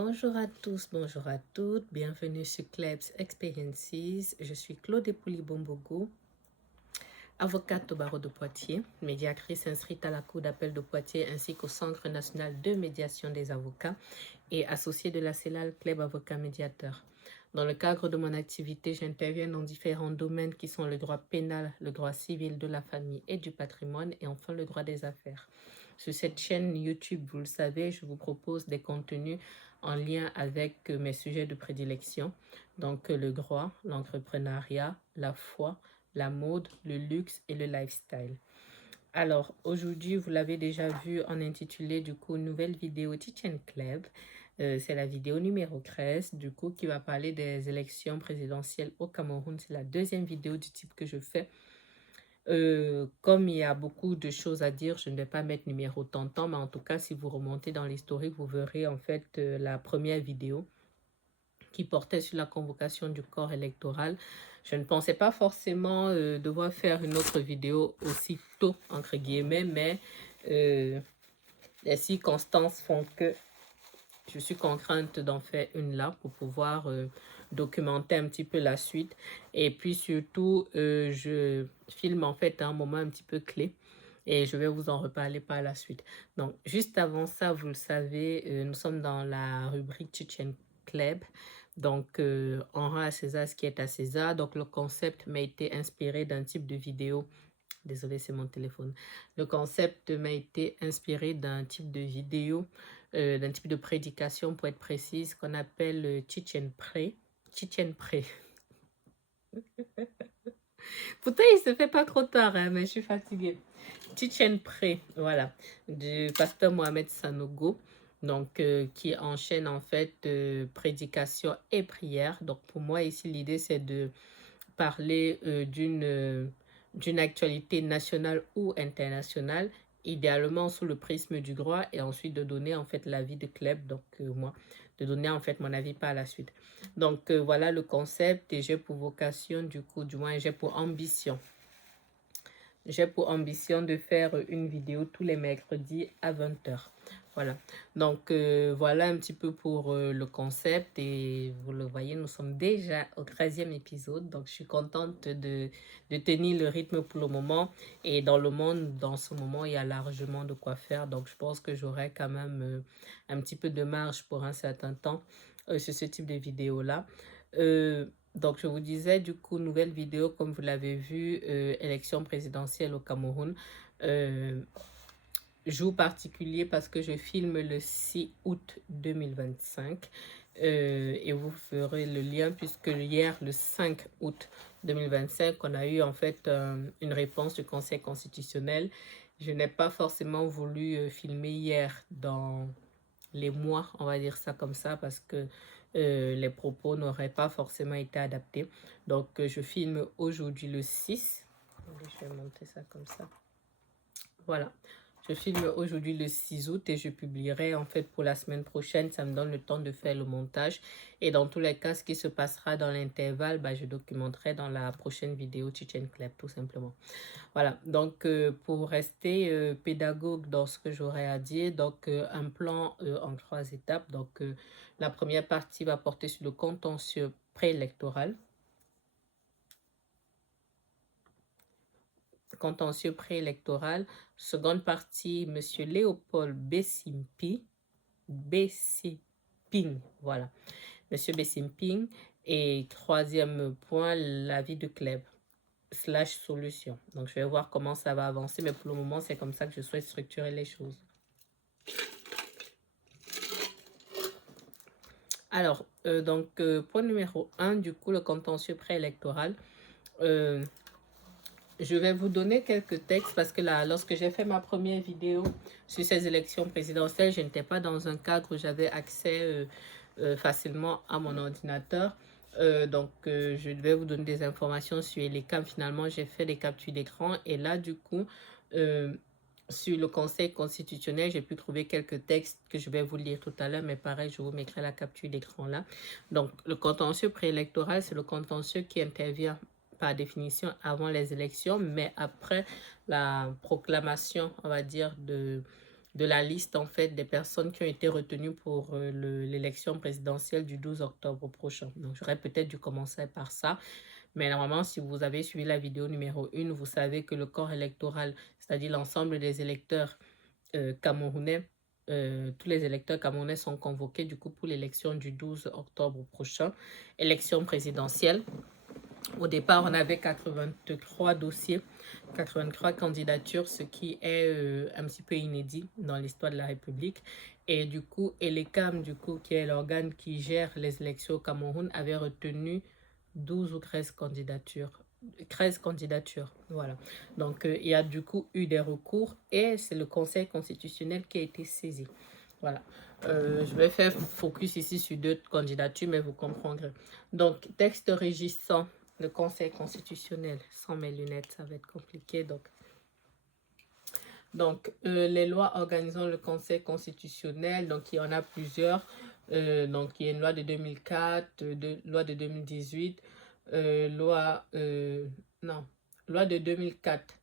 Bonjour à tous, bonjour à toutes, bienvenue sur Klebs Experiences. Je suis Claude Pouli-Bombogo, avocate au barreau de Poitiers, médiatrice inscrite à la Cour d'appel de Poitiers ainsi qu'au Centre national de médiation des avocats et associée de la CELAL Club Avocat Médiateur. Dans le cadre de mon activité, j'interviens dans différents domaines qui sont le droit pénal, le droit civil de la famille et du patrimoine et enfin le droit des affaires. Sur cette chaîne YouTube, vous le savez, je vous propose des contenus en lien avec mes sujets de prédilection, donc le droit, l'entrepreneuriat, la foi, la mode, le luxe et le lifestyle. Alors, aujourd'hui, vous l'avez déjà vu en intitulé, du coup, nouvelle vidéo Teach Club. C'est la vidéo numéro 13, du coup, qui va parler des élections présidentielles au Cameroun. C'est la deuxième vidéo du type que je fais. Comme il y a beaucoup de choses à dire, je ne vais pas mettre numéro tant, mais en tout cas, si vous remontez dans l'historique, vous verrez en fait la première vidéo qui portait sur la convocation du corps électoral. Je ne pensais pas forcément devoir faire une autre vidéo aussitôt, entre guillemets, mais les circonstances font que je suis contrainte d'en faire une là pour pouvoir documenter un petit peu la suite. Et puis surtout, je filme en fait un moment un petit peu clé et je vais vous en reparler par la suite. Donc, juste avant ça, vous le savez, nous sommes dans la rubrique Teach Club. Donc, on rend à César ce qui est à César. Donc, le concept m'a été inspiré d'un type de vidéo. Désolé, c'est mon téléphone. Le concept m'a été inspiré d'un type de vidéo, d'un type de prédication, pour être précise, qu'on appelle Teach and Pray. Teach and Pray. Pourtant, il se fait pas trop tard, hein, mais je suis fatiguée. Teach and Pray, voilà, du pasteur Mohamed Sanogo, donc qui enchaîne en fait prédication et prière. Donc pour moi ici, l'idée c'est de parler d'une actualité nationale ou internationale, idéalement sous le prisme du droit, et ensuite de donner en fait l'avis de Kleb, donc moi, de donner en fait mon avis par la suite. Donc voilà le concept, et j'ai pour vocation, du coup, du moins j'ai pour ambition de faire une vidéo tous les mercredis à 20h. Voilà. Donc, voilà un petit peu pour le concept. Et vous le voyez, nous sommes déjà au 13e épisode. Donc, je suis contente de tenir le rythme pour le moment. Et dans le monde, dans ce moment, il y a largement de quoi faire. Donc, je pense que j'aurai quand même un petit peu de marge pour un certain temps sur ce type de vidéo-là. Donc, je vous disais, du coup, nouvelle vidéo, comme vous l'avez vu, élection présidentielle au Cameroun. Jour particulier parce que je filme le 6 août 2025. Et vous ferez le lien puisque hier, le 5 août 2025, on a eu en fait une réponse du Conseil constitutionnel. Je n'ai pas forcément voulu filmer hier dans les mois, on va dire ça comme ça, parce que les propos n'auraient pas forcément été adaptés. Donc, je filme aujourd'hui le 6. Je vais monter ça comme ça. Voilà. Je filme aujourd'hui le 6 août et je publierai en fait pour la semaine prochaine. Ça me donne le temps de faire le montage. Et dans tous les cas, ce qui se passera dans l'intervalle, je documenterai dans la prochaine vidéo Teach Club, tout simplement. Voilà, donc pour rester pédagogue dans ce que j'aurai à dire, donc un plan en 3 étapes. Donc la première partie va porter sur le contentieux préélectoral. Contentieux préélectoral. Seconde partie, M. Léopold Bessimping, voilà, M. Bessimping. Et troisième point, l'avis de Kleb / solution. Donc, je vais voir comment ça va avancer, mais pour le moment, c'est comme ça que je souhaite structurer les choses. Alors, point numéro 1, du coup, le contentieux préélectoral. Je vais vous donner quelques textes parce que là, lorsque j'ai fait ma première vidéo sur ces élections présidentielles, je n'étais pas dans un cadre où j'avais accès facilement à mon ordinateur. Je vais vous donner des informations sur les cas. Finalement, j'ai fait des captures d'écran et là, du coup, sur le Conseil constitutionnel, j'ai pu trouver quelques textes que je vais vous lire tout à l'heure, mais pareil, je vous mettrai la capture d'écran là. Donc, le contentieux préélectoral, c'est le contentieux qui intervient par définition avant les élections, mais après la proclamation, on va dire, de la liste en fait des personnes qui ont été retenues pour l'élection présidentielle du 12 octobre prochain. Donc j'aurais peut-être dû commencer par ça. Mais normalement, si vous avez suivi la vidéo numéro 1, vous savez que le corps électoral, c'est-à-dire l'ensemble des électeurs camerounais, tous les électeurs camerounais sont convoqués du coup pour l'élection du 12 octobre prochain, élection présidentielle. Au départ, on avait 83 dossiers, 83 candidatures, ce qui est un petit peu inédit dans l'histoire de la République. Et du coup, ELECAM, du coup, qui est l'organe qui gère les élections au Cameroun, avait retenu 12 ou 13 candidatures. 13 candidatures, voilà. Donc, il y a du coup eu des recours et c'est le Conseil constitutionnel qui a été saisi. Voilà. Je vais faire focus ici sur 2 candidatures, mais vous comprendrez. Donc, texte régissant le Conseil constitutionnel. Sans mes lunettes, ça va être compliqué. Donc les lois organisant le Conseil constitutionnel, donc il y en a plusieurs. Donc, il y a une loi de 2004, loi de 2018, loi de 2004.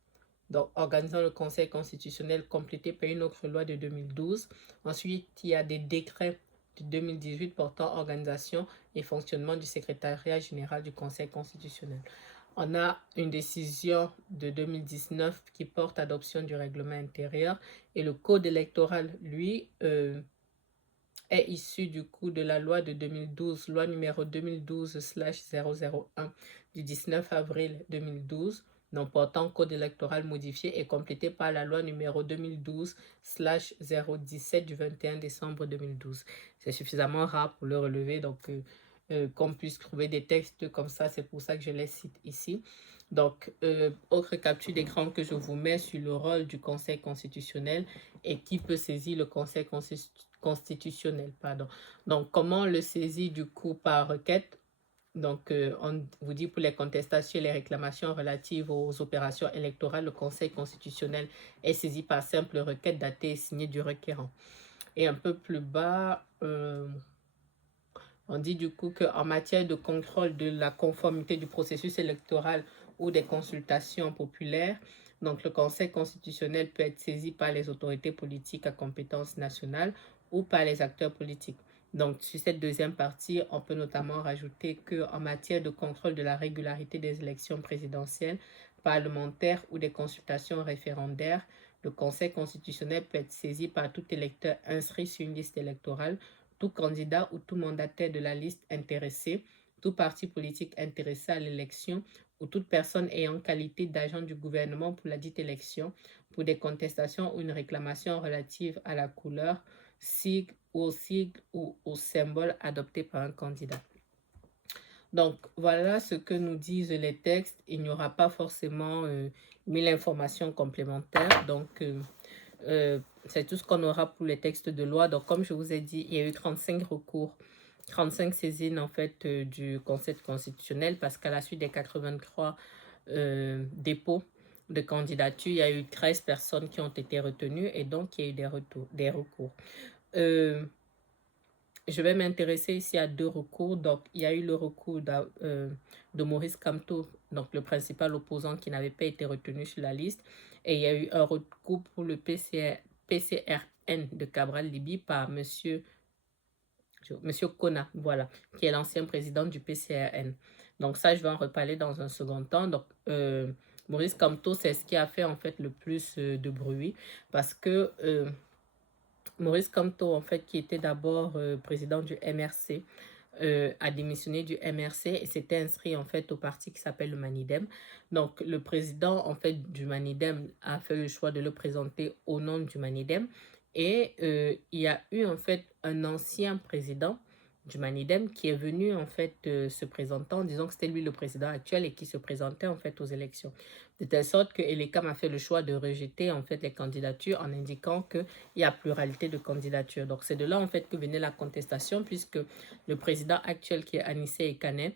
Donc, organisant le Conseil constitutionnel complété par une autre loi de 2012. Ensuite, il y a des décrets de 2018 portant organisation et fonctionnement du secrétariat général du Conseil constitutionnel. On a une décision de 2019 qui porte adoption du règlement intérieur et le code électoral, lui, est issu du coup de la loi de 2012, loi numéro 2012/001 du 19 avril 2012, donc portant code électoral modifié et complété par la loi numéro 2012/017 du 21 décembre 2012. C'est suffisamment rare pour le relever, donc qu'on puisse trouver des textes comme ça, c'est pour ça que je les cite ici. Donc, autre capture d'écran que je vous mets sur le rôle du Conseil constitutionnel et qui peut saisir le Conseil constitutionnel. Donc, comment le saisir du coup par requête? Donc, on vous dit pour les contestations et les réclamations relatives aux opérations électorales, le Conseil constitutionnel est saisi par simple requête datée et signée du requérant. Et un peu plus bas, on dit du coup qu'en matière de contrôle de la conformité du processus électoral ou des consultations populaires, donc le Conseil constitutionnel peut être saisi par les autorités politiques à compétence nationale ou par les acteurs politiques. Donc, sur cette deuxième partie, on peut notamment rajouter qu'en matière de contrôle de la régularité des élections présidentielles, parlementaires ou des consultations référendaires, le Conseil constitutionnel peut être saisi par tout électeur inscrit sur une liste électorale, tout candidat ou tout mandataire de la liste intéressé, tout parti politique intéressé à l'élection ou toute personne ayant qualité d'agent du gouvernement pour la dite élection, pour des contestations ou une réclamation relative à la couleur, sigle ou au symbole adopté par un candidat. Donc, voilà ce que nous disent les textes. Il n'y aura pas forcément 1000 informations complémentaires. Donc, c'est tout ce qu'on aura pour les textes de loi. Donc, comme je vous ai dit, il y a eu 35 recours, 35 saisines en fait du Conseil constitutionnel parce qu'à la suite des 83 dépôts de candidature, il y a eu 13 personnes qui ont été retenues et donc il y a eu des recours. Je vais m'intéresser ici à 2 recours. Donc, il y a eu le recours de Maurice Kamto, donc le principal opposant qui n'avait pas été retenu sur la liste. Et il y a eu un recours pour le PCRN de Cabral Liby par Monsieur Kona, voilà, qui est l'ancien président du PCRN. Donc ça, je vais en reparler dans un second temps. Donc, Maurice Kamto, c'est ce qui a fait en fait le plus de bruit parce que Maurice Kamto, en fait, qui était d'abord président du MRC, a démissionné du MRC et s'était inscrit en fait au parti qui s'appelle le Manidem. Donc le président en fait du Manidem a fait le choix de le présenter au nom du Manidem et il y a eu en fait un ancien président du Manidem qui est venu en fait se présentant en disant que c'était lui le président actuel et qui se présentait en fait aux élections. De telle sorte que ELECAM a fait le choix de rejeter en fait les candidatures en indiquant qu'il y a pluralité de candidatures. Donc c'est de là en fait que venait la contestation puisque le président actuel qui est Anissé Ekane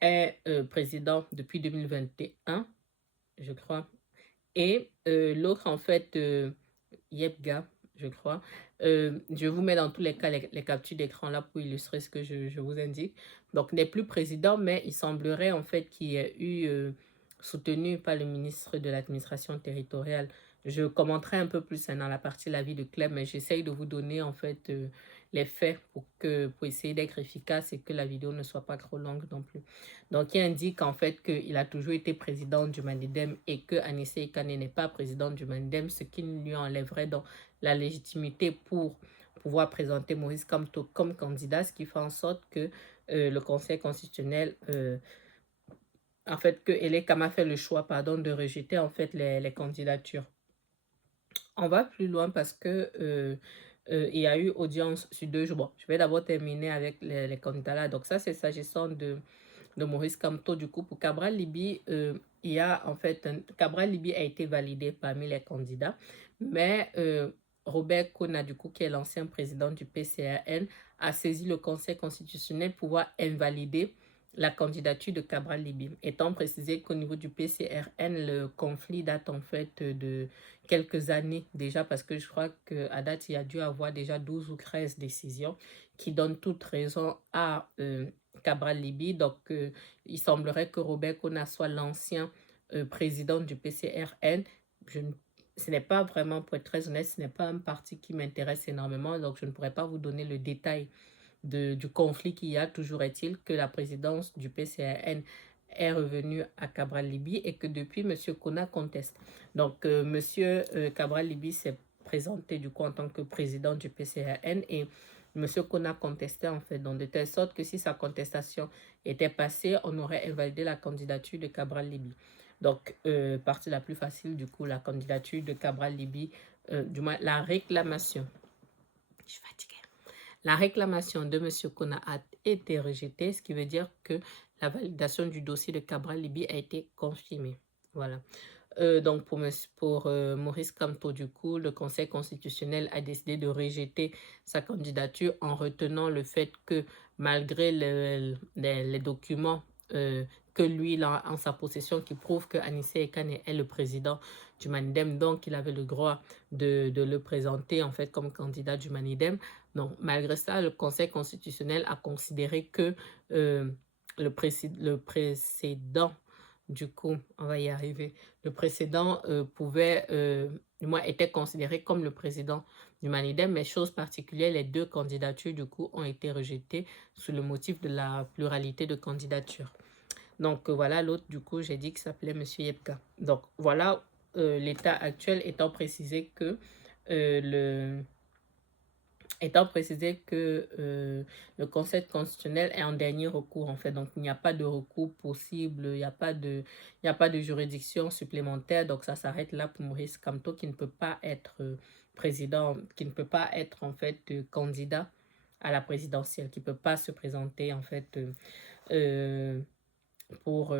est président depuis 2021, je crois. Et l'autre en fait, Yepga, je crois. Je vous mets dans tous les cas les captures d'écran là pour illustrer ce que je vous indique. Donc n'est plus président, mais il semblerait en fait qu'il y ait eu soutenu par le ministre de l'administration territoriale Je commenterai un peu plus dans la partie la vie de Clem, mais j'essaye de vous donner en fait les faits pour essayer d'être efficace et que la vidéo ne soit pas trop longue non plus. Donc, il indique en fait qu'il a toujours été président du Manidem et que Anissé Kane n'est pas président du Manidem, ce qui lui enlèverait donc la légitimité pour pouvoir présenter Maurice Kamto comme candidat, ce qui fait en sorte que le Conseil constitutionnel en fait, que Elekam a fait le choix, pardon, de rejeter en fait les candidatures. On va plus loin parce que il y a eu audience sur 2 jours. Bon, je vais d'abord terminer avec les candidats là. Donc ça, c'est s'agissant de Maurice Kamto. Du coup, pour Cabral Liby, il y a en fait, Cabral Liby a été validé parmi les candidats, mais Robert Kona, du coup, qui est l'ancien président du PCRN, a saisi le Conseil constitutionnel pour pouvoir invalider la candidature de Cabral Liby, étant précisé qu'au niveau du PCRN, le conflit date en fait de quelques années déjà, parce que je crois qu'à date, il y a dû avoir déjà 12 ou 13 décisions qui donnent toute raison à Cabral Liby. Donc, il semblerait que Robert Kona soit l'ancien président du PCRN. Ce n'est pas vraiment, pour être très honnête, ce n'est pas un parti qui m'intéresse énormément, donc je ne pourrais pas vous donner le détail du conflit qu'il y a. Toujours est-il que la présidence du PCRN est revenue à Cabral Liby et que depuis, M. Kona conteste. Donc, M. Cabral Liby s'est présenté du coup en tant que président du PCRN et M. Kona contestait en fait, donc de telle sorte que si sa contestation était passée, on aurait invalidé la candidature de Cabral Liby. Donc, partie la plus facile, du coup, la candidature de Cabral Liby, du moins la réclamation. Je suis fatiguée. La réclamation de M. Kona a été rejetée, ce qui veut dire que la validation du dossier de Cabral Liby a été confirmée. Voilà. Donc, pour Maurice Kamto, du coup, le Conseil constitutionnel a décidé de rejeter sa candidature en retenant le fait que malgré les documents que lui, il a en sa possession, qui prouvent que Anissé Ekane est le président du Manidem, donc il avait le droit de le présenter en fait comme candidat du Manidem. Donc, malgré ça, le Conseil constitutionnel a considéré que le précédent, du coup, on va y arriver, le précédent du moins, était considéré comme le président du Manidem, mais chose particulière, les 2 candidatures, du coup, ont été rejetées sous le motif de la pluralité de candidatures. Donc, voilà, l'autre, du coup, j'ai dit qu'il s'appelait M. Yepka. Donc, voilà, l'état actuel étant précisé que le Conseil constitutionnel est en dernier recours, en fait. Donc, il n'y a pas de recours possible, il n'y a pas de juridiction supplémentaire. Donc, ça s'arrête là pour Maurice Kamto, qui ne peut pas être président, qui ne peut pas être, en fait, candidat à la présidentielle, qui ne peut pas se présenter, en fait, pour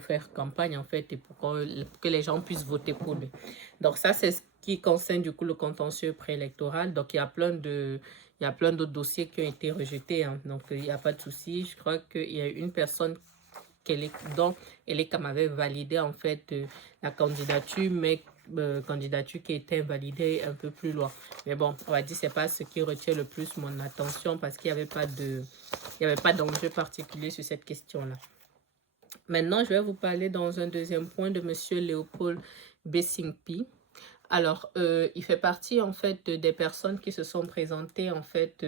faire campagne, en fait, et pour que les gens puissent voter pour lui. Donc, ça, c'est ce qui concerne, du coup, le contentieux préélectoral. Donc, il y a plein d'autres dossiers qui ont été rejetés, hein. Donc, il n'y a pas de souci. Je crois qu'il y a une personne dont Elekam avait validé, en fait, la candidature, mais candidature qui était validée un peu plus loin. Mais bon, on va dire que ce n'est pas ce qui retient le plus mon attention parce qu'il n'y avait pas d'enjeu particulier sur cette question-là. Maintenant, je vais vous parler dans un deuxième point de M. Léopold Bessingpi. Alors, il fait partie, en fait, des personnes qui se sont présentées, en fait...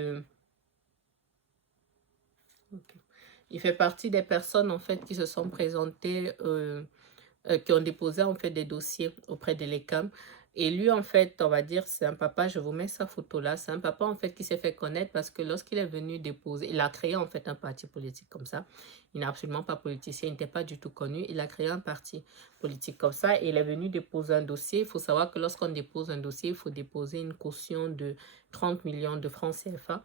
Il fait partie des personnes, en fait, qui se sont présentées, qui ont déposé, en fait, des dossiers auprès de l'ECAM. Et lui, en fait, on va dire, c'est un papa, je vous mets sa photo là, c'est un papa, en fait, qui s'est fait connaître parce que lorsqu'il est venu déposer, il a créé, en fait, un parti politique comme ça. Il n'est absolument pas politicien, il n'était pas du tout connu. Il a créé un parti politique comme ça et il est venu déposer un dossier. Il faut savoir que lorsqu'on dépose un dossier, il faut déposer une caution de 30 millions de francs CFA.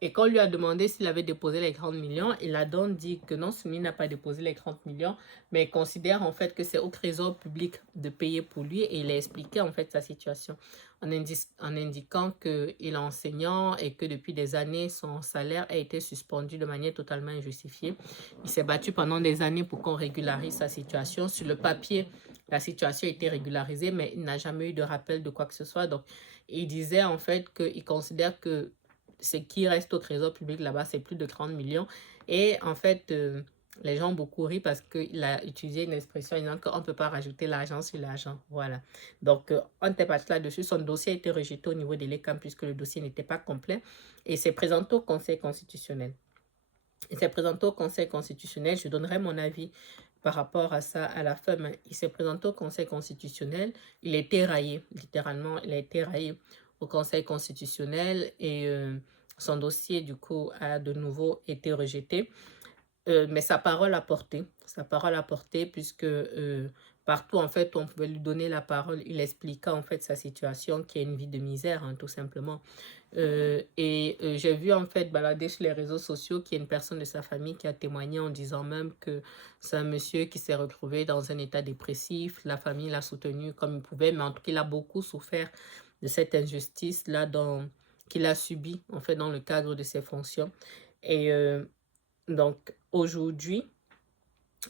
Et quand on lui a demandé s'il avait déposé les 30 millions, il a donc dit que non, celui n'a pas déposé les 30 millions, mais il considère en fait que c'est au trésor public de payer pour lui et il a expliqué en fait sa situation en indiquant qu'il est enseignant et que depuis des années, son salaire a été suspendu de manière totalement injustifiée. Il s'est battu pendant des années pour qu'on régularise sa situation. Sur le papier, la situation a été régularisée, mais il n'a jamais eu de rappel de quoi que ce soit. Donc, il disait en fait qu'il considère que ce qui reste au trésor public là-bas, c'est plus de 30 millions. Et en fait, Les gens ont beaucoup ri parce qu'il a utilisé une expression disant qu'on ne peut pas rajouter l'argent sur l'argent. Voilà. Donc, on était parti là-dessus. Son dossier a été rejeté au niveau de l'ECAM puisque le dossier n'était pas complet. Et s'est présenté au Conseil constitutionnel. Il s'est présenté au Conseil constitutionnel. Je donnerai mon avis par rapport à ça à la fin. Mais il s'est présenté au Conseil constitutionnel. Il a été raillé, littéralement. Il a été raillé au Conseil constitutionnel et son dossier, du coup, a de nouveau été rejeté. Mais sa parole a porté puisque partout en fait on pouvait lui donner la parole, il expliqua en fait sa situation qui est une vie de misère hein, tout simplement. J'ai vu en fait balader sur les réseaux sociaux qu'il y a une personne de sa famille qui a témoigné en disant même que c'est un monsieur qui s'est retrouvé dans un état dépressif, la famille l'a soutenu comme il pouvait, mais en tout cas il a beaucoup souffert de cette injustice là qu'il a subi en fait dans le cadre de ses fonctions. Et donc, aujourd'hui,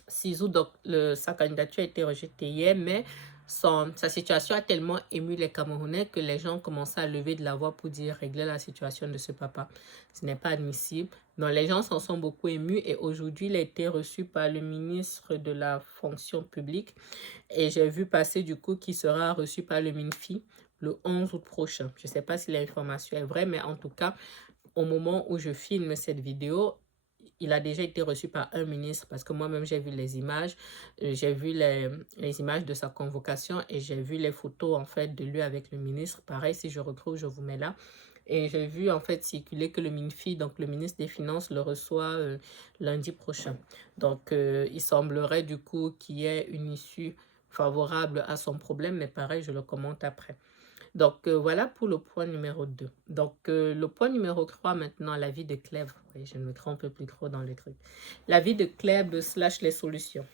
6 août, donc, sa candidature a été rejetée hier, mais sa situation a tellement ému les Camerounais que les gens commençaient à lever de la voix pour dire régler la situation de ce papa. Ce n'est pas admissible. Donc, les gens s'en sont beaucoup émus et aujourd'hui, il a été reçu par le ministre de la fonction publique et j'ai vu passer du coup qu'il sera reçu par le MINFI le 11 août prochain. Je ne sais pas si l'information est vraie, mais en tout cas, au moment où je filme cette vidéo, il a déjà été reçu par un ministre parce que moi-même j'ai vu les images, j'ai vu les images de sa convocation et j'ai vu les photos en fait de lui avec le ministre. Pareil, si je retrouve, je vous mets là. Et j'ai vu en fait circuler que le MINFI, donc le ministre des Finances, le reçoit lundi prochain. Donc il semblerait du coup qu'il y ait une issue favorable à son problème, mais pareil, je le commente après. Donc, voilà pour le point numéro 2. Donc, le point numéro 3, maintenant, la vie de Clèves. Oui, je ne me trompe plus trop dans les trucs. La vie de Clèves / les solutions.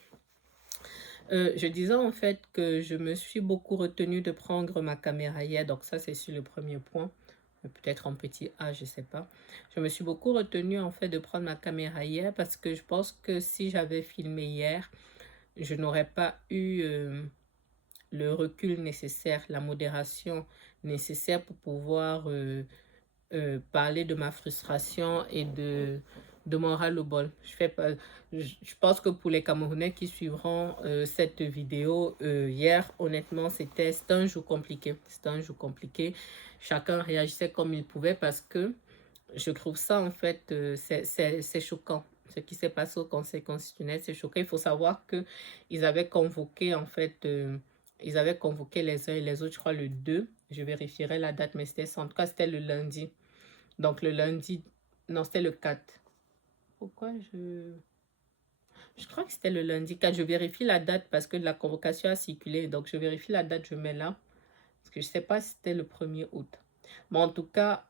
Je disais en fait que je me suis beaucoup retenue de prendre ma caméra hier. Donc, ça, c'est sur le premier point. Peut-être en petit A, je ne sais pas. Je me suis beaucoup retenue en fait de prendre ma caméra hier parce que je pense que si j'avais filmé hier, je n'aurais pas eu le recul nécessaire, la modération nécessaire pour pouvoir parler de ma frustration et de mon ras-le-bol. Je pense que pour les Camerounais qui suivront cette vidéo hier, honnêtement, c'était un jour compliqué. C'était un jour compliqué. Chacun réagissait comme il pouvait parce que je trouve ça, en fait, c'est choquant. Ce qui s'est passé au Conseil constitutionnel, c'est choquant. Il faut savoir qu'ils avaient convoqué, en fait, ils avaient convoqué les uns et les autres, je crois, le 2. Je vérifierai la date, mais c'était en tout cas, c'était le lundi. Donc, le lundi, non, c'était le 4. Pourquoi je crois que c'était le lundi 4. Je vérifie la date parce que la convocation a circulé. Donc, je vérifie la date, je mets là. Parce que je ne sais pas si c'était le 1er août. Mais en tout cas,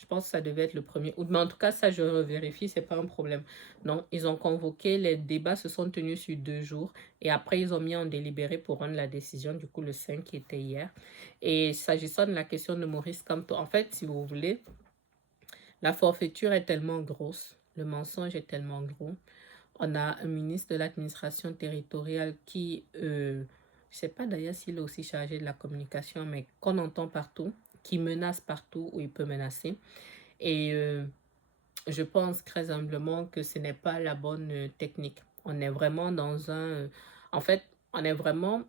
je pense que ça devait être le 1er août. Mais en tout cas, ça, je revérifie, c'est pas un problème. Non, ils ont convoqué, les débats se sont tenus sur 2 jours. Et après, ils ont mis en délibéré pour rendre la décision, du coup, le 5 qui était hier. Et s'agissant de la question de Maurice Kamto, en fait, si vous voulez, la forfaiture est tellement grosse, le mensonge est tellement gros. On a un ministre de l'administration territoriale qui, je ne sais pas d'ailleurs s'il est aussi chargé de la communication, mais qu'on entend partout, qui menace partout où il peut menacer. Et je pense très humblement que ce n'est pas la bonne technique. On est vraiment dans un... en fait, on est vraiment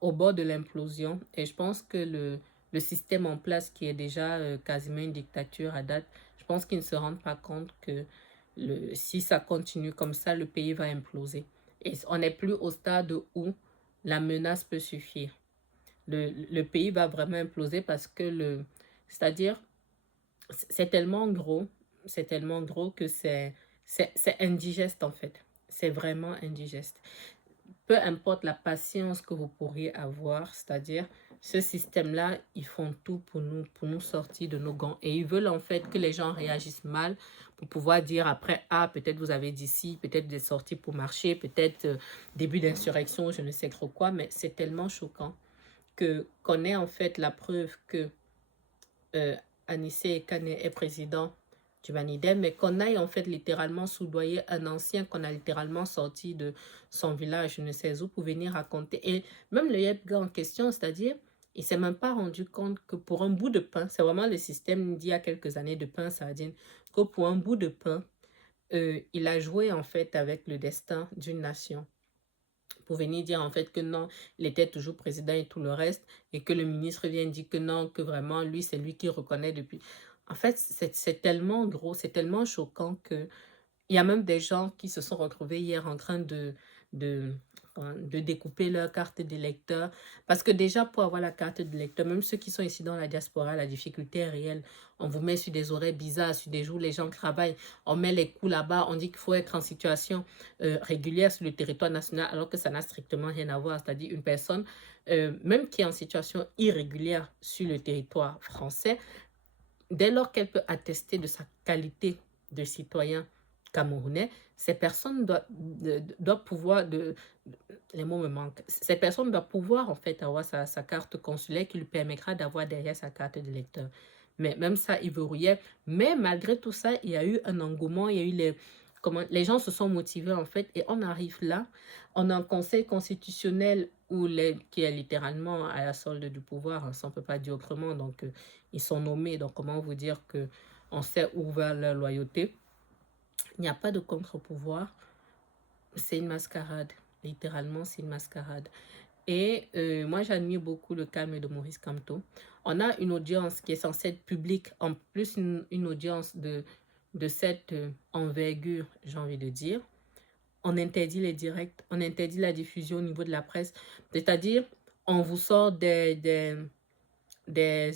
au bord de l'implosion. Et je pense que le système en place, qui est déjà quasiment une dictature à date, je pense qu'ils ne se rendent pas compte que si ça continue comme ça, le pays va imploser. Et on n'est plus au stade où la menace peut suffire. Le pays va vraiment imploser parce que c'est-à-dire, c'est tellement gros, que c'est indigeste en fait. C'est vraiment indigeste. Peu importe la patience que vous pourriez avoir, c'est-à-dire ce système-là, ils font tout pour nous sortir de nos gants. Et ils veulent en fait que les gens réagissent mal pour pouvoir dire après, ah, peut-être vous avez dit ci, peut-être des sorties pour marcher, peut-être début d'insurrection, je ne sais trop quoi, mais c'est tellement choquant qu'on ait en fait la preuve que Anissé Kane est président du Manidem, mais qu'on aille en fait littéralement soudoyer un ancien qu'on a littéralement sorti de son village, je ne sais où, pour venir raconter. Et même le Yepga en question, c'est-à-dire, il ne s'est même pas rendu compte que pour un bout de pain, c'est vraiment le système d'il y a quelques années de pain sardine, que pour un bout de pain, il a joué en fait avec le destin d'une nation pour venir dire en fait que non, il était toujours président et tout le reste, et que le ministre vient dire que non, que vraiment lui, c'est lui qui reconnaît depuis. En fait, c'est tellement gros, c'est tellement choquant que il y a même des gens qui se sont retrouvés hier en train de, de découper leur carte d'électeur. Parce que déjà, pour avoir la carte d'électeur, même ceux qui sont ici dans la diaspora, la difficulté est réelle. On vous met sur des horaires bizarres, sur des jours où les gens travaillent. On met les coûts là-bas. On dit qu'il faut être en situation régulière sur le territoire national, alors que ça n'a strictement rien à voir. C'est-à-dire une personne, même qui est en situation irrégulière sur le territoire français, dès lors qu'elle peut attester de sa qualité de citoyen camerounais, ces personnes doivent pouvoir, les mots me manquent, ces personnes doivent pouvoir en fait avoir sa carte consulaire qui lui permettra d'avoir derrière sa carte d'électeur. Mais même ça, il verrouillait. Mais malgré tout ça, il y a eu un engouement, il y a eu les gens se sont motivés en fait, et on arrive là, on a un conseil constitutionnel qui est littéralement à la solde du pouvoir, hein, ça on ne peut pas dire autrement, donc ils sont nommés, donc comment vous dire que on sait où va leur loyauté. Il n'y a pas de contre-pouvoir, c'est une mascarade, littéralement c'est une mascarade. Et moi j'admire beaucoup le calme de Maurice Kamto. On a une audience qui est censée être publique, en plus une audience de cette envergure, j'ai envie de dire. On interdit les directs, on interdit la diffusion au niveau de la presse, c'est-à-dire on vous sort des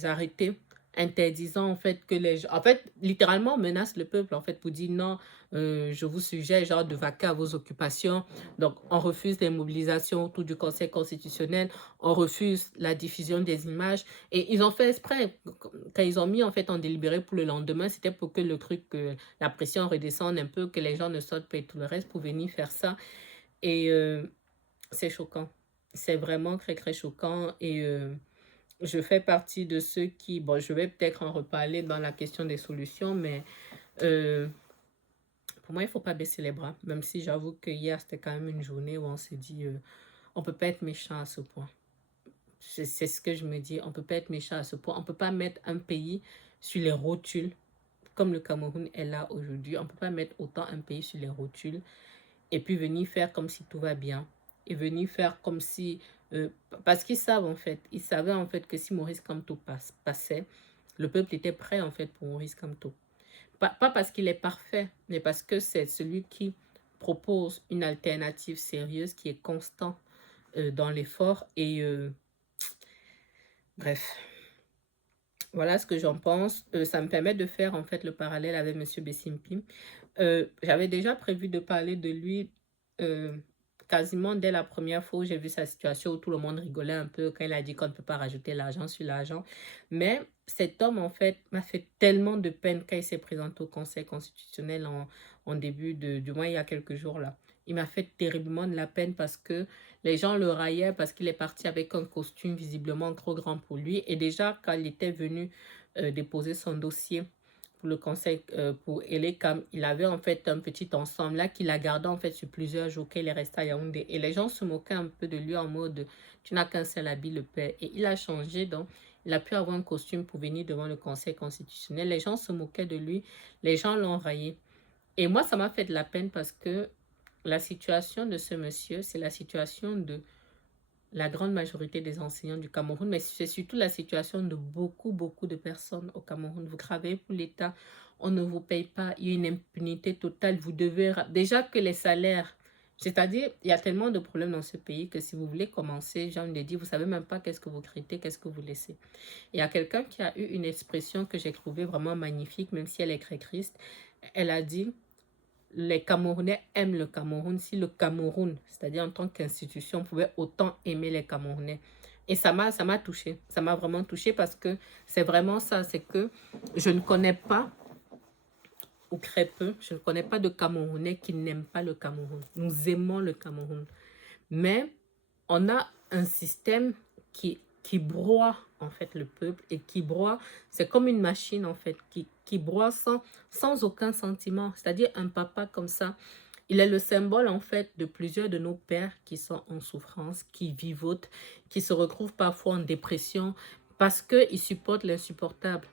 arrêtés interdisant en fait que les gens, en fait, littéralement, on menace le peuple en fait pour dire non, je vous suggère genre de vaquer à vos occupations. Donc, on refuse les mobilisations autour du Conseil constitutionnel, on refuse la diffusion des images, et ils ont fait exprès, quand ils ont mis en fait en délibéré pour le lendemain, c'était pour que le truc, la pression redescende un peu, que les gens ne sortent pas et tout le reste pour venir faire ça. Et c'est choquant, c'est vraiment très très choquant. Et je fais partie de ceux qui, bon, je vais peut-être en reparler dans la question des solutions, mais euh, pour moi, il ne faut pas baisser les bras, même si j'avoue que hier, c'était quand même une journée où on s'est dit, on ne peut pas être méchant à ce point. C'est ce que je me dis, on ne peut pas être méchant à ce point. On ne peut pas mettre un pays sur les rotules, comme le Cameroun est là aujourd'hui. On ne peut pas mettre autant un pays sur les rotules et puis venir faire comme si tout va bien. Et venir faire comme si... parce qu'ils savent en fait, ils savaient en fait que si Maurice Kamto passait, le peuple était prêt en fait pour Maurice Kamto. Pas parce qu'il est parfait, mais parce que c'est celui qui propose une alternative sérieuse, qui est constant dans l'effort. Et bref, voilà ce que j'en pense. Ça me permet de faire en fait le parallèle avec M. Bessimpi. J'avais déjà prévu de parler de lui quasiment dès la première fois où j'ai vu sa situation, où tout le monde rigolait un peu quand il a dit qu'on ne peut pas rajouter l'argent sur l'argent. Mais cet homme, en fait, m'a fait tellement de peine quand il s'est présenté au Conseil constitutionnel en début du mois, il y a quelques jours là. Il m'a fait terriblement de la peine parce que les gens le raillaient parce qu'il est parti avec un costume visiblement trop grand pour lui. Et déjà, quand il était venu déposer son dossier pour le conseil, pour Elekam, il avait en fait un petit ensemble là qu'il a gardé en fait sur plusieurs jours qu'il est resté à Yaoundé. Et les gens se moquaient un peu de lui en mode tu n'as qu'un seul habit, le père. Et il a changé, donc il a pu avoir un costume pour venir devant le conseil constitutionnel. Les gens se moquaient de lui, les gens l'ont raillé. Et moi, ça m'a fait de la peine parce que la situation de ce monsieur, c'est la situation de la grande majorité des enseignants du Cameroun, mais c'est surtout la situation de beaucoup de personnes au Cameroun. Vous travaillez pour l'État, on ne vous paye pas, il y a une impunité totale. Vous devez... Déjà que les salaires, c'est-à-dire, il y a tellement de problèmes dans ce pays que si vous voulez commencer, j'ai envie de dire, vous ne savez même pas qu'est-ce que vous créez, qu'est-ce que vous laissez. Il y a quelqu'un qui a eu une expression que j'ai trouvée vraiment magnifique, même si elle est crécriste. Elle a dit, les Camerounais aiment le Cameroun. Si le Cameroun, c'est-à-dire en tant qu'institution, pouvait autant aimer les Camerounais. Et ça m'a touché. Ça m'a vraiment touché parce que c'est vraiment ça. C'est que je ne connais pas, ou très peu, je ne connais pas de Camerounais qui n'aiment pas le Cameroun. Nous aimons le Cameroun. Mais on a un système qui broie en fait le peuple et qui broie, c'est comme une machine en fait, qui broie sans aucun sentiment. C'est-à-dire un papa comme ça, il est le symbole en fait de plusieurs de nos pères qui sont en souffrance, qui vivotent, qui se retrouvent parfois en dépression parce qu'ils supportent l'insupportable.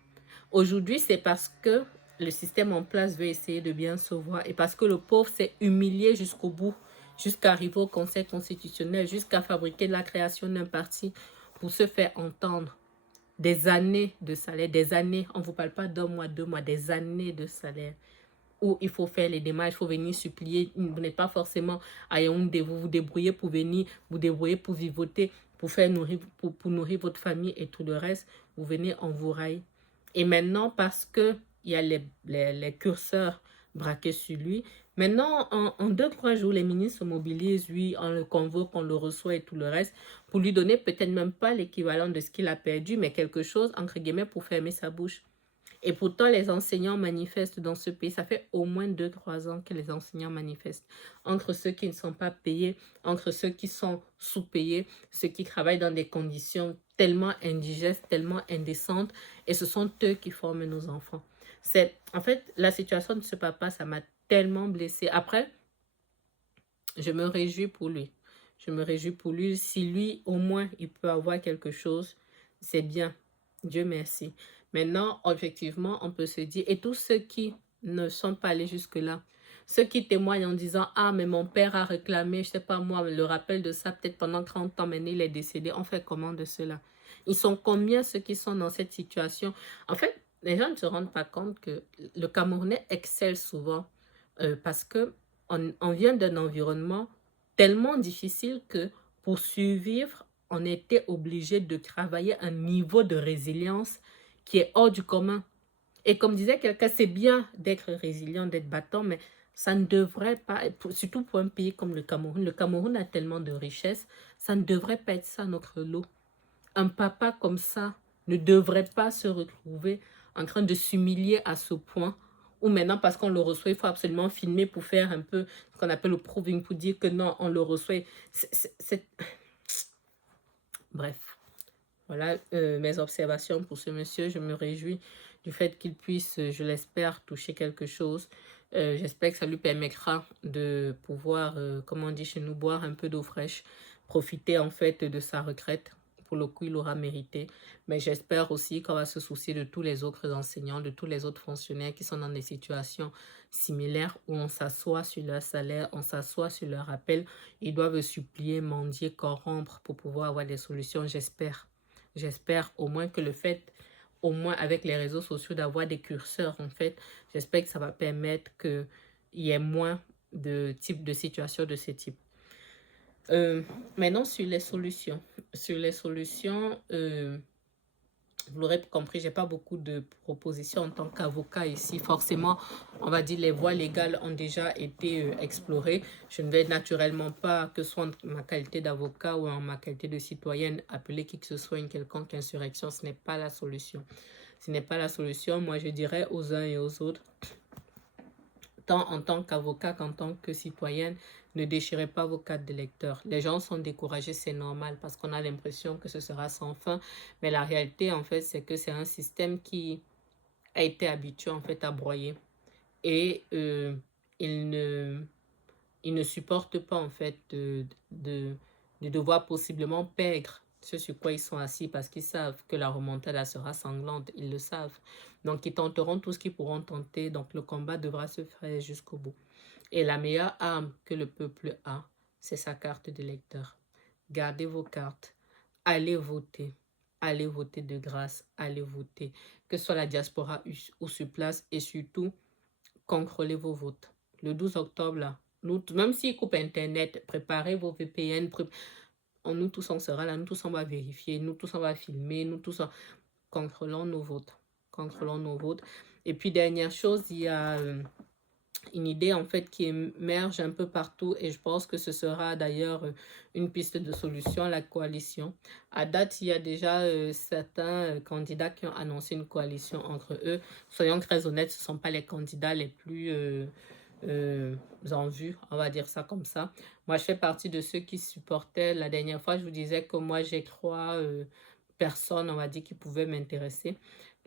Aujourd'hui, c'est parce que le système en place veut essayer de bien se voir. Et parce que le pauvre s'est humilié jusqu'au bout, jusqu'à arriver au Conseil constitutionnel, jusqu'à fabriquer la création d'un parti pour se faire entendre. Des années de salaire, des années, on ne vous parle pas d'un mois, 2 mois, des années de salaire où il faut faire les démarches, il faut venir supplier. Vous n'êtes pas forcément à Yaoundé, vous vous débrouillez pour venir, vous débrouillez pour vivoter, pour faire nourrir, pour nourrir votre famille et tout le reste. Vous venez, on vous raille. Et maintenant, parce que il y a les curseurs braqués sur lui, maintenant, en 2-3 jours, les ministres se mobilisent, lui, on le convoque, on le reçoit et tout le reste, pour lui donner peut-être même pas l'équivalent de ce qu'il a perdu, mais quelque chose, entre guillemets, pour fermer sa bouche. Et pourtant, les enseignants manifestent dans ce pays. Ça fait au moins 2-3 ans que les enseignants manifestent. Entre ceux qui ne sont pas payés, entre ceux qui sont sous-payés, ceux qui travaillent dans des conditions tellement indigestes, tellement indécentes. Et ce sont eux qui forment nos enfants. En fait, la situation de ce papa, ça m'a tellement blessée. Après, je me réjouis pour lui. Je me réjouis pour lui. Si lui, au moins, il peut avoir quelque chose, c'est bien. Dieu merci. Maintenant, effectivement, on peut se dire, et tous ceux qui ne sont pas allés jusque-là, ceux qui témoignent en disant, ah, mais mon père a réclamé, je sais pas moi, le rappel de ça, peut-être pendant 30 ans, maintenant il est décédé. On fait comment de cela? Ils sont combien ceux qui sont dans cette situation? En fait, les gens ne se rendent pas compte que le Camerounais excelle souvent parce que on vient d'un environnement tellement difficile que pour survivre, on était obligé de travailler un niveau de résilience qui est hors du commun. Et comme disait quelqu'un, c'est bien d'être résilient, d'être battant, mais ça ne devrait pas, surtout pour un pays comme le Cameroun. Le Cameroun a tellement de richesses, ça ne devrait pas être ça notre lot. Un papa comme ça ne devrait pas se retrouver en train de s'humilier à ce point ou maintenant parce qu'on le reçoit, il faut absolument filmer pour faire un peu ce qu'on appelle le proving, pour dire que non, on le reçoit. Bref, voilà mes observations pour ce monsieur. Je me réjouis du fait qu'il puisse, je l'espère, toucher quelque chose. J'espère que ça lui permettra de pouvoir, comme on dit chez nous, boire un peu d'eau fraîche, profiter en fait de sa retraite. Pour le coup, il aura mérité. Mais j'espère aussi qu'on va se soucier de tous les autres enseignants, de tous les autres fonctionnaires qui sont dans des situations similaires où on s'assoit sur leur salaire, on s'assoit sur leur appel. Ils doivent supplier, mendier, corrompre pour pouvoir avoir des solutions, j'espère. J'espère au moins que le fait, au moins avec les réseaux sociaux, d'avoir des curseurs, en fait, j'espère que ça va permettre qu'il y ait moins de types de situations de ce type. Maintenant, sur les solutions. Sur les solutions, vous l'aurez compris, je n'ai pas beaucoup de propositions en tant qu'avocat ici. Forcément, on va dire les voies légales ont déjà été explorées. Je ne vais naturellement pas, que ce soit en ma qualité d'avocat ou en ma qualité de citoyenne, appeler qui que ce soit une quelconque insurrection. Ce n'est pas la solution. Ce n'est pas la solution. Moi, je dirais aux uns et aux autres, tant en tant qu'avocat qu'en tant que citoyenne, ne déchirez pas vos cartes d'électeur. Les gens sont découragés, c'est normal, parce qu'on a l'impression que ce sera sans fin. Mais la réalité, en fait, c'est que c'est un système qui a été habitué, en fait, à broyer. Et il ne supporte pas, en fait, de devoir possiblement perdre ce sur quoi ils sont assis parce qu'ils savent que la remontada sera sanglante. Ils le savent. Donc, ils tenteront tout ce qu'ils pourront tenter. Donc, le combat devra se faire jusqu'au bout. Et la meilleure arme que le peuple a, c'est sa carte d'électeur. Gardez vos cartes. Allez voter. Allez voter de grâce. Allez voter. Que ce soit la diaspora ou sur place. Et surtout, contrôlez vos votes. Le 12 octobre, là, nous, même s'ils coupent Internet, préparez vos VPN. Nous tous, on sera là. Nous tous, on va vérifier. Nous tous, on va filmer. Nous tous, contrôlons nos votes. Contrôlons nos votes. Et puis, dernière chose, il y a une idée en fait qui émerge un peu partout et je pense que ce sera d'ailleurs une piste de solution, la coalition. À date, il y a déjà certains candidats qui ont annoncé une coalition entre eux. Soyons très honnêtes, ce ne sont pas les candidats les plus en vue, on va dire ça comme ça. Moi, je fais partie de ceux qui supportaient, la dernière fois, je vous disais que moi, j'ai 3 personnes, on va dire, qui pouvaient m'intéresser.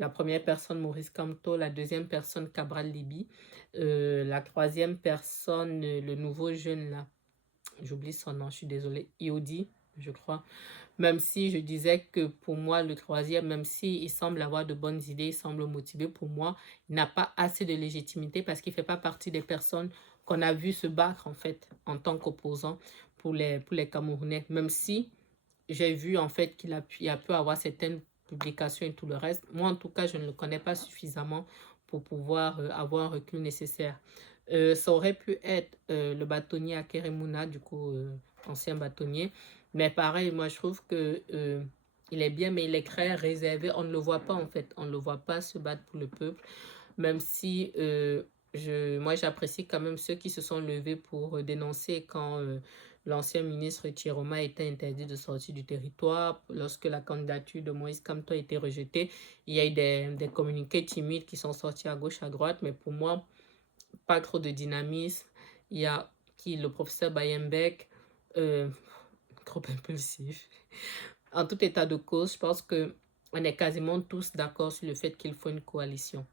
La première personne, Maurice Kamto, la deuxième personne, Cabral Libi. La troisième personne, le nouveau jeune là, j'oublie son nom, je suis désolée, Iodi, je crois. Même si je disais que pour moi, le troisième, même s'il semble avoir de bonnes idées, il semble motivé, pour moi, il n'a pas assez de légitimité parce qu'il ne fait pas partie des personnes qu'on a vu se battre, en fait, en tant qu'opposant pour les Camerounais. Même si j'ai vu, en fait, il a pu avoir certaines publications et tout le reste. Moi, en tout cas, je ne le connais pas suffisamment pour pouvoir avoir un recul nécessaire. Ça aurait pu être le bâtonnier Akeremouna, du coup, ancien bâtonnier. Mais pareil, moi, je trouve que il est bien, mais il est très réservé. On ne le voit pas, en fait. On ne le voit pas se battre pour le peuple. Même si moi, j'apprécie quand même ceux qui se sont levés pour dénoncer quand l'ancien ministre Chiroma était interdit de sortir du territoire. Lorsque la candidature de Moïse Kamto a été rejetée, il y a eu des communiqués timides qui sont sortis à gauche, à droite. Mais pour moi, pas trop de dynamisme. Il y a le professeur Bayembek, euh, trop impulsif. En tout état de cause, je pense que on est quasiment tous d'accord sur le fait qu'il faut une coalition.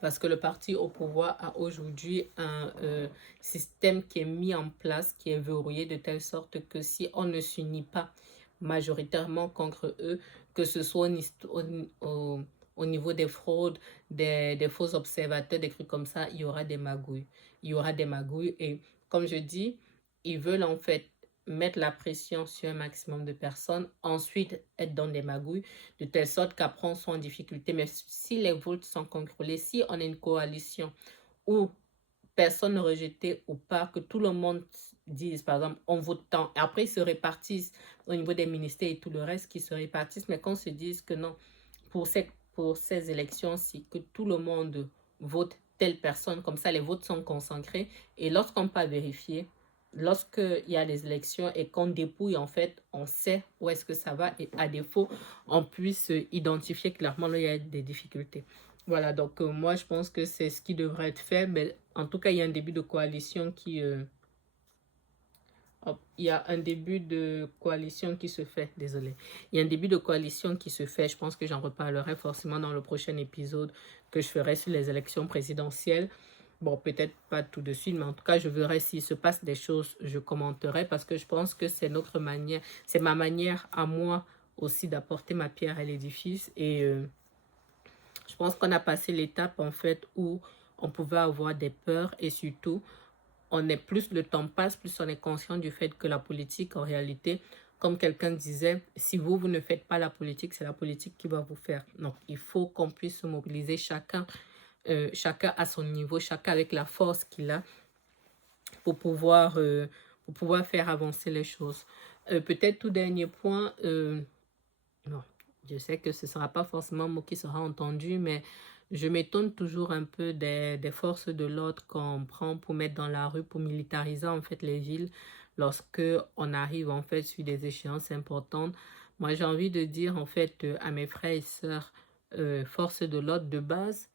Parce que le parti au pouvoir a aujourd'hui un système qui est mis en place, qui est verrouillé de telle sorte que si on ne s'unit pas majoritairement contre eux, que ce soit au niveau des fraudes, des faux observateurs, des trucs comme ça, il y aura des magouilles. Il y aura des magouilles et comme je dis, ils veulent en fait mettre la pression sur un maximum de personnes, ensuite être dans des magouilles, de telle sorte qu'après on soit en difficulté. Mais si les votes sont contrôlés, si on a une coalition où personne ne rejeté ou pas, que tout le monde dise, par exemple, on vote tant, et après ils se répartissent au niveau des ministères et tout le reste qui se répartissent, mais qu'on se dise que non, pour ces élections-ci, que tout le monde vote telle personne, comme ça les votes sont concentrés, et lorsqu'on peut vérifier, lorsqu'il y a des élections et qu'on dépouille, en fait, on sait où est-ce que ça va, et à défaut, on puisse identifier clairement là, il y a des difficultés. Voilà, donc moi je pense que c'est ce qui devrait être fait, mais en tout cas il y a un début de coalition il y a un début de coalition qui se fait, désolé. Il y a un début de coalition qui se fait, je pense que j'en reparlerai forcément dans le prochain épisode que je ferai sur les élections présidentielles. Bon, peut-être pas tout de suite, mais en tout cas, je verrai s'il se passe des choses, je commenterai parce que je pense que c'est notre manière, c'est ma manière à moi aussi d'apporter ma pierre à l'édifice et je pense qu'on a passé l'étape en fait où on pouvait avoir des peurs et surtout on est plus le temps passe, plus on est conscient du fait que la politique en réalité, comme quelqu'un disait, si vous ne faites pas la politique, c'est la politique qui va vous faire. Donc il faut qu'on puisse se mobiliser chacun à son niveau, chacun avec la force qu'il a pour pouvoir faire avancer les choses. Peut-être tout dernier point, non, je sais que ce ne sera pas forcément un mot qui sera entendu, mais je m'étonne toujours un peu des forces de l'ordre qu'on prend pour mettre dans la rue, pour militariser en fait les villes lorsque on arrive en fait sur des échéances importantes. Moi, j'ai envie de dire en fait à mes frères et sœurs, forces de l'ordre de base,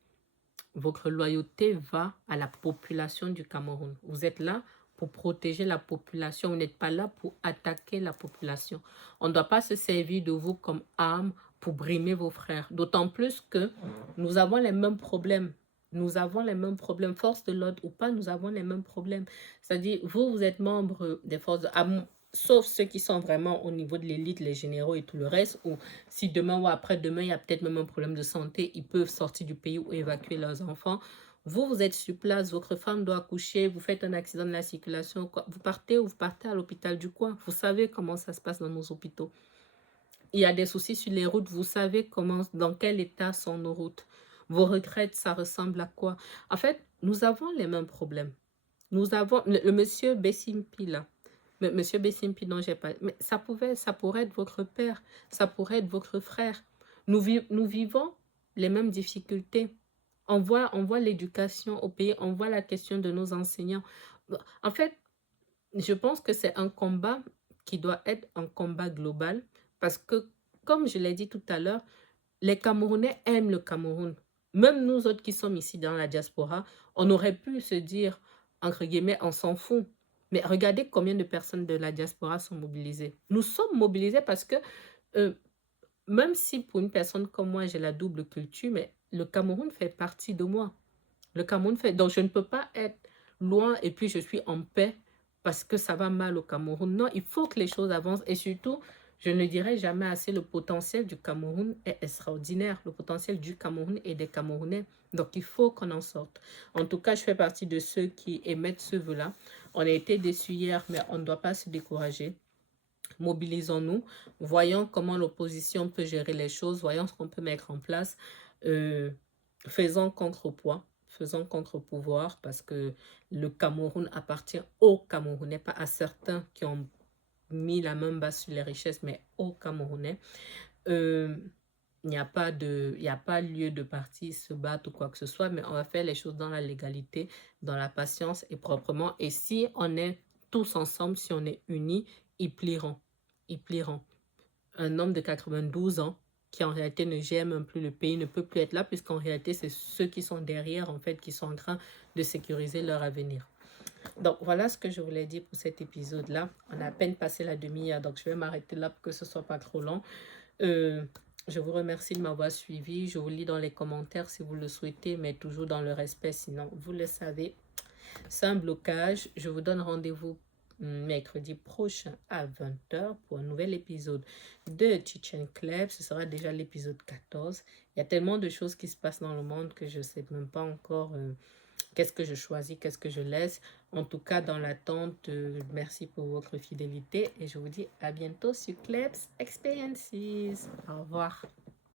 votre loyauté va à la population du Cameroun. Vous êtes là pour protéger la population. Vous n'êtes pas là pour attaquer la population. On ne doit pas se servir de vous comme arme pour brimer vos frères. D'autant plus que nous avons les mêmes problèmes. Nous avons les mêmes problèmes. Force de l'ordre ou pas, nous avons les mêmes problèmes. C'est-à-dire, vous êtes membre des forces de l'ordre, sauf ceux qui sont vraiment au niveau de l'élite, les généraux et tout le reste, ou si demain ou après-demain, il y a peut-être même un problème de santé, ils peuvent sortir du pays ou évacuer leurs enfants. Vous êtes sur place, votre femme doit accoucher, vous faites un accident de la circulation, quoi. Vous partez ou vous partez à l'hôpital du coin. Vous savez comment ça se passe dans nos hôpitaux. Il y a des soucis sur les routes, vous savez dans quel état sont nos routes. Vos retraites, ça ressemble à quoi? En fait, nous avons les mêmes problèmes. Nous avons le monsieur Bessimpi là. Monsieur Bessimpi dont j'ai pas. Mais ça pourrait être votre père, ça pourrait être votre frère. Nous vivons les mêmes difficultés. On voit l'éducation au pays, on voit la question de nos enseignants. En fait, je pense que c'est un combat qui doit être un combat global parce que, comme je l'ai dit tout à l'heure, les Camerounais aiment le Cameroun. Même nous autres qui sommes ici dans la diaspora, on aurait pu se dire, entre guillemets, on s'en fout. Mais regardez combien de personnes de la diaspora sont mobilisées. Nous sommes mobilisés parce que, euh, même si pour une personne comme moi, j'ai la double culture, mais le Cameroun fait partie de moi. Le Cameroun fait... Donc, je ne peux pas être loin et puis je suis en paix parce que ça va mal au Cameroun. Non, il faut que les choses avancent et surtout, je ne le dirai jamais assez, le potentiel du Cameroun est extraordinaire. Le potentiel du Cameroun et des Camerounais. Donc, il faut qu'on en sorte. En tout cas, je fais partie de ceux qui émettent ce vœu-là. On a été déçus hier, mais on ne doit pas se décourager. Mobilisons-nous, voyons comment l'opposition peut gérer les choses, voyons ce qu'on peut mettre en place, euh, faisons contrepoids, faisons contre-pouvoir, parce que le Cameroun appartient aux Camerounais, pas à certains qui ont mis la main basse sur les richesses, mais aux Camerounais. Euh, il n'y a pas lieu de parti se battre ou quoi que ce soit, mais on va faire les choses dans la légalité, dans la patience et proprement. Et si on est tous ensemble, si on est unis, ils plieront. Ils plieront. Un homme de 92 ans qui en réalité ne gère même plus le pays ne peut plus être là, puisqu'en réalité, c'est ceux qui sont derrière, en fait, qui sont en train de sécuriser leur avenir. Donc, voilà ce que je voulais dire pour cet épisode-là. On a à peine passé la demi-heure, donc je vais m'arrêter là pour que ce soit pas trop long. Je vous remercie de m'avoir suivi. Je vous lis dans les commentaires si vous le souhaitez, mais toujours dans le respect. Sinon, vous le savez, c'est un blocage. Je vous donne rendez-vous mercredi prochain à 20h pour un nouvel épisode de Teach Club. Ce sera déjà l'épisode 14. Il y a tellement de choses qui se passent dans le monde que je ne sais même pas encore qu'est-ce que je choisis, qu'est-ce que je laisse. En tout cas, dans l'attente, merci pour votre fidélité et je vous dis à bientôt sur Clubs Experiences. Au revoir.